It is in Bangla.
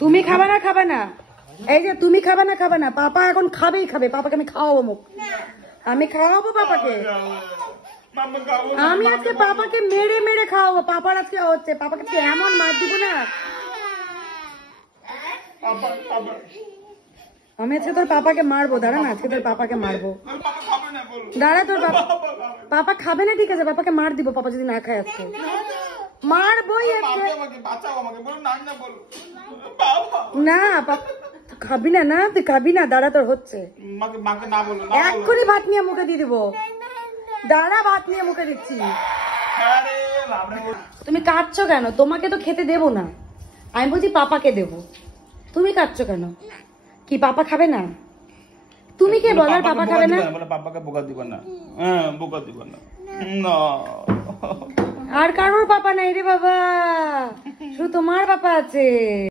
তুমি খাবে না এই যে তুমি খাবে না পাপা এখন খাবেই খাবে পাপাকে আমি খাওয়াবো মুখ আমি খাওয়াবো পাপাকে আমি আজকে পাপাকে মেরে মেরে খাওয়াবো পাপার আজকে হচ্ছে পাপাকে এমন মার দিব না আমি আজকে তোর পাপাকে মারবো দাঁড়া না আজকে তোর পাপাকে মারবো দাঁড়া তোর পাপা খাবে না ঠিক আছে পাপাকে মার দিব পাপা যদি না খায় আজকে মারবোই না খাবি না তুই খাবি না দাঁড়া তোর হচ্ছে এক্ষুনি ভাত নিয়ে মুখে দিয়ে দিব দাঁড়া ভাত নিয়ে মুখে দিচ্ছি তুমি কাঁদছো কেন তোমাকে তো খেতে দেবো না আমি বলছি পাপাকে দেবো তুমি কাঁদছো কেন কি পাপা খাবে না তুমি কে বলার পাপা খাবে না পাপাকে বোকা দিব না বোকা দিব না আর কারোর পাপা নাই রে বাবা শুধু তোমার পাপা আছে